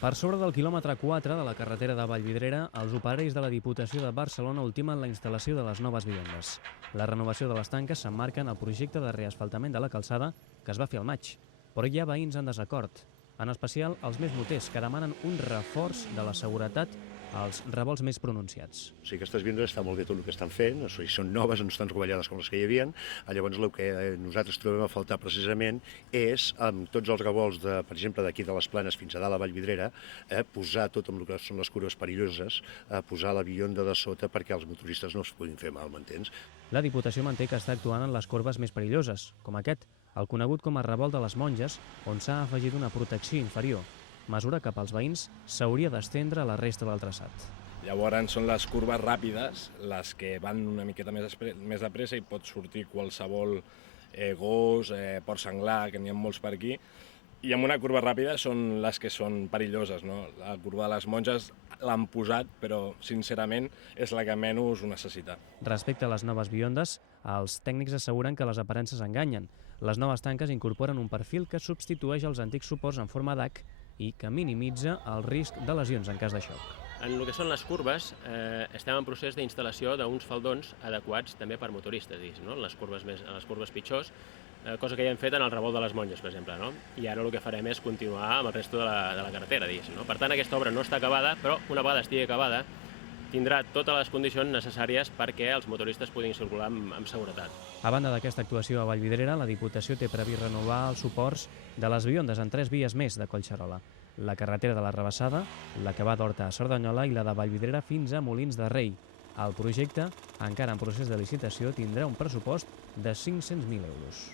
Per sobre del quilòmetre 4 de la carretera de Vallvidrera, els operaris de la Diputació de Barcelona ultimen la instal·lació de les noves vivendes. La renovació de les tanques s'emmarca en el projecte de reasfaltament de la calçada que es va fer al maig, però hi ha veïns en desacord, en especial els més moters, que demanen un reforç de la seguretat als revolts més pronunciats. O sigui, aquestes vivendes està molt bé tot el que estan fent, o sigui, són noves, no estan rovellades com les que hi havia. Llavors, el que nosaltres trobem a faltar precisament és, amb tots els revolts, per exemple, d'aquí de les Planes fins a dalt a Vallvidrera, posar tot amb el que són les curves perilloses, posar la bionda de sota perquè els motoristes no es puguin fer mal, m'entens? La Diputació manté que està actuant en les corbes més perilloses, com aquest, el conegut com a revolt de les Monges, on s'ha afegit una protecció inferior, mesura que pels veïns s'hauria d'estendre a la resta del traçat. Llavors són les curves ràpides, les que van una miqueta més de pressa i pot sortir qualsevol gos, porc senglar, que n'hi ha molts per aquí, i amb una curva ràpida són les que són perilloses, no? La curva de les Monges l'han posat, però sincerament és la que menys ho necessita. Respecte a les noves biondes, els tècnics asseguren que les aparences enganyen. Les noves tanques incorporen un perfil que substitueix els antics suports en forma d'H i que minimitza el risc de lesions en cas de xoc. En el que són les curves, estem en procés d'instal·lació d'uns faldons adequats també per motoristes, no? Les curves pitjors, cosa que ja hem fet en el revolt de les Monges, per exemple, no? I ara el que farem és continuar amb el resto de la carretera, no? Per tant, aquesta obra no està acabada, però una vegada estigui acabada, tindrà totes les condicions necessàries perquè els motoristes puguin circular amb seguretat. A banda d'aquesta actuació a Vallvidrera, la Diputació té previst renovar els suports de les biondes en 3 vies més de Collserola. La carretera de la Rabassada, la que va d'Horta a Cerdanyola i la de Vallvidrera fins a Molins de Rei. El projecte, encara en procés de licitació, tindrà un pressupost de 500.000 euros.